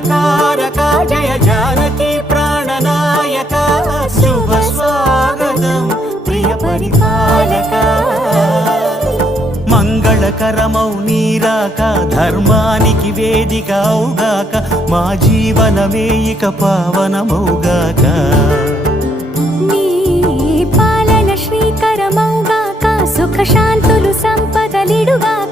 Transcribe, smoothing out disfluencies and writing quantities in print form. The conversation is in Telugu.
మంగళకారక జయ జానకి ప్రాణనాయక శుభ స్వాగతం ప్రియ పరిపాలక మంగళకరమౌ నీరాక ధర్మానికి వేదిక అవుగాక మా జీవనమే ఇక పావనమౌగాక నీ పాలన శ్రీకరమౌగాక సుఖ శాంతులు సంపదలిడుగా